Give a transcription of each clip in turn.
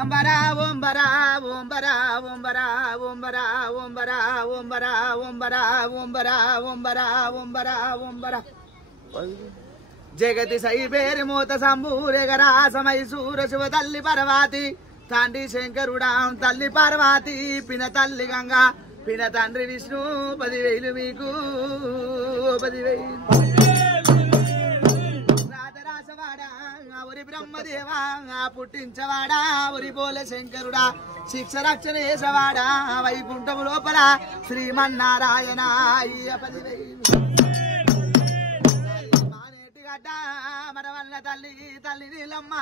ఓంబరా ఓంబరా ఓంబరా ఓంబరా ఓంబరా ఓంబరా ఓంబరా ఓంబరా ఓంబరా ఓంబరా ఓంబరా ఓంబరా జగతి సైబేరి మూత సంబూరెగరా సమయసూర శివ తల్లి పర్వాతి తండ్రి శంకరుడా తల్లి పార్వతి పిన తల్లి గంగా పిన తండ్రి విష్ణు 10,000 మీకు 10,000 రాధరాసవాడా ఒరి బ్రహ్మదేవా పుట్టించవాడా ఒరి బోల శంకరుడా శిక్ష రక్షణ చేసవాడా వైకుంఠము లోపల శ్రీమన్నారాయణ 10,000 మరవల్ల తల్లి తల్లి నీలమ్మ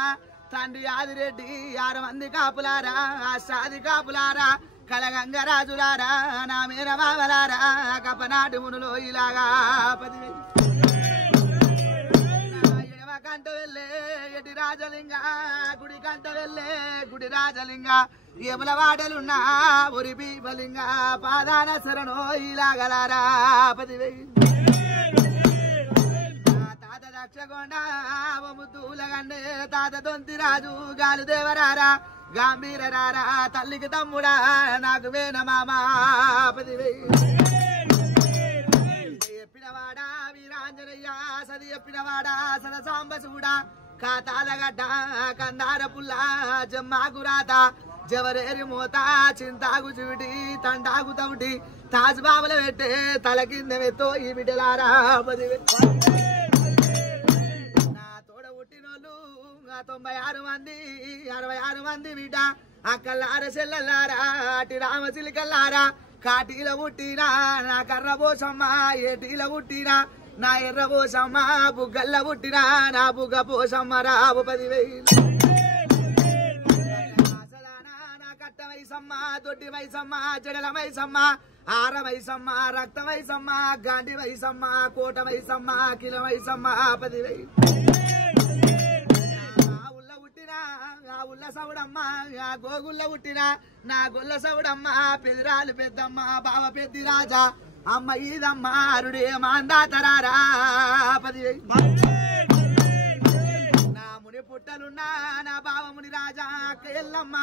తండ్రి ఆదిరెడ్డి 6 మంది కాపులారా అష్టాది కాపులారా కలగంగరాజులారా నా మేర బావలారా కపనాటి మునులో ఇలాగా 10,000 ఎడమ కంట వెళ్ళే ఎటి రాజలింగ గుడి కంట వెళ్ళే గుడి రాజలింగ యముల వాడలున్నా ఒరి బీబలింగ పాదాన శరణో ఇలాగలారా 10,000 దక్షగొండ ముద్దులగండే తాత తొంతి రాజు గాలి దేవరారా గాంభీర రారా తల్లికి తమ్ముడా నాకు వేన మామా 10,000 చెప్పినవాడా వీరాంజనయ్య సది చెప్పినవాడా సద సాంబశివుడా కాతాలగడ్డ కందార పుల్ల జమ్మాగురాత జవరేరి మోత చింతాగు చివిటి తండాగు తవుటి తాజ్ బాబుల పెట్టే తల కింద వెత్తో ఈ బిడ్డలారా 10,000 96 మంది 66 మంది బిడ్డ అక్కల్లార చెల్లెల్లారా అటి రామచిలికల్లారా కాటీల పుట్టినా నా కర్ర పోసమ్మ ఏటీల పుట్టినా నా ఎర్ర పోసమ్మ బుగ్గల్ల పుట్టినా నా బుగ్గ పోసమ్మ రావు 10,000 నా కట్ట వయసమ్మ దొడ్డి వయసమ్మ జడల వయసమ్మ ఆర వయసమ్మ రక్త వయసమ్మ గాంధీ వయసమ్మ కోట వయసమ్మ కిల వయసమ్మ 10,000 ఆ ఉల్ల సౌడమ్మ ఆ గోగుల్ల పుట్టిన నా గొల్ల సౌడమ్మ పెదిరాలు పెద్దమ్మ బావ పెద్ది రాజా అమ్మ ఈదమ్మ అరుడే మాందాతరారా 10,000 నా ముని పుట్టలున్నా నా బావముని రాజా అక్క ఎల్లమ్మ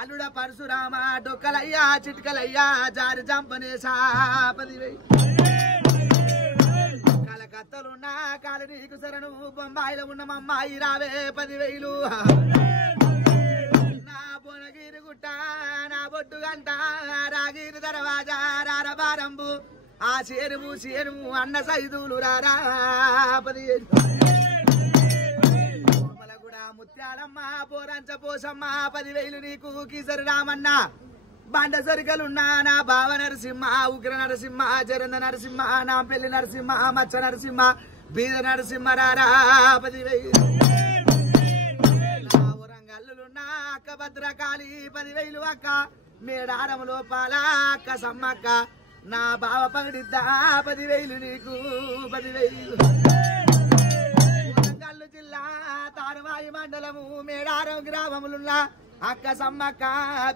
అల్లుడ పరశురామ డొక్కలయ్యా చిట్కలయ్యా జారి జంపనేసా 10,000 కలకత్తలున్నా కాలు నీకు సరను బొంబాయిలో ఉన్న మా అమ్మాయి రావే 10,000 బోనగిరి గుట్ట నా బొట్టు గంట రాగిరి దరవాజా రారబారంబు ఆ చేరుము అన్న సైదులు రారా 10,000 కూడా ముత్యాలమ్మ పోరంచ పోసమ్మ 10,000 నీకు కీసరి రామన్న బండ సరికలున్నా నా బావ నరసింహ ఉగ్ర నరసింహ జరంద నరసింహ నా పెళ్లి నరసింహ మచ్చ నరసింహ బీద నరసింహ రారా 10,000 అల్లులున్నా అక్క భద్రకాళి 10,000 అక్క మేడారం లోపాల అక్క సమ్మక్క నా బావ పగడిద్దా 10,000 నీకు 10,000 వరంగల్ జిల్లా తారువాయి మండలము మేడారం గ్రామములున్నా అక్క సమ్మక్క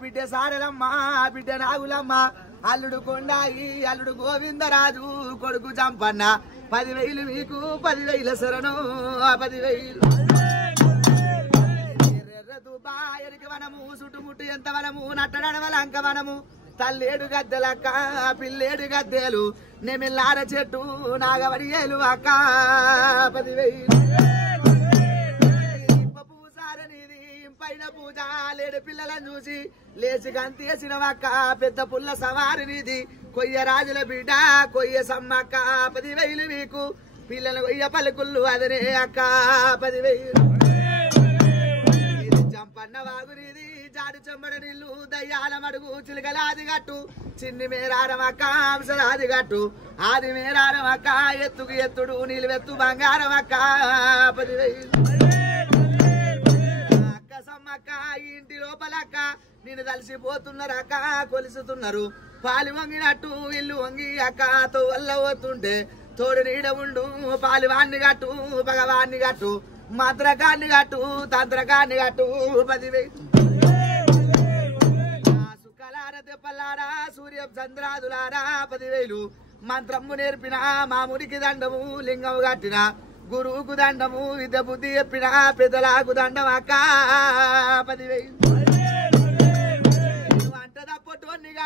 బిడ్డ సారలమ్మ బిడ్డ నాగులమ్మ అల్లుడు కొండాయి అల్లుడు గోవిందరాజు కొడుకు చంపన్న 10,000 మీకు 10,000 శరణు 10,000 ఎరికి వనము చుట్టుముట్టు ఎంత వనము నట్టడవల అంక వనము తల్లేడు గద్దెలక్క పిల్లేడు గద్దెలు నెమిల్లార చెట్టు నాగవడియేలు అక్క 10,000 పూసారనిది పైన పూజ లేడు పిల్లలను చూసి లేచి గంతేసిన అక్క పెద్ద పుల్ల సవారినిది కొయ్య రాజుల బిడ్డ కొయ్య సమ్మక్క 10,000 మీకు పిల్లలు కొయ్య పలుకుళ్ళు అదనే అక్క 10,000 చంపన్న వాగునిది జాడి చెమ్మడ నీళ్లు దయ్యాల మడుగు చిలకలాది గట్టు చిన్ని మేరారమక్క అంశలాది గట్టు ఆది మేరారమక్క ఎత్తుకు ఎత్తుడు నిలువెత్తు బంగారమక్క 10,000 అక్క సమ్మక్క ఇంటి లోపలక్క నిన్ను తలిసిపోతున్నారక్క కొలుసుతున్నారు పాలు వంగినట్టు ఇల్లు వంగి అక్కతో వల్ల పోతుంటే తోడు నీడ ఉండు పాలు వాణ్ణి గట్టు భగవాన్ని గట్టు మంత్రకాన్ని గట్టు తంత్రకాన్ని గట్టు 10,000 సుఖలార దెప్పలారా సూర్య చంద్రాదులారా 10,000 మంత్రము నేర్పిన మాముడికి దండము లింగము కట్టిన గురువుకు దండము విద్య బుద్ధి చెప్పిన పెద్దలకు దండం అక్క 10,000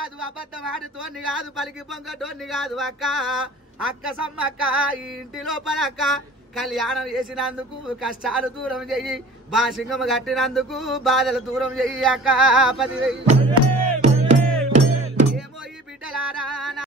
కాదు అబద్ధం ఆడితోని కాదు పలికి పొంగటోని కాదు అక్క అక్క సమ్మక్క ఈ ఇంటి లోపల అక్క కళ్యాణం చేసినందుకు కష్టాలు దూరం చెయ్యి బాసింగం కట్టినందుకు బాధలు దూరం చెయ్యి అక్క 10,000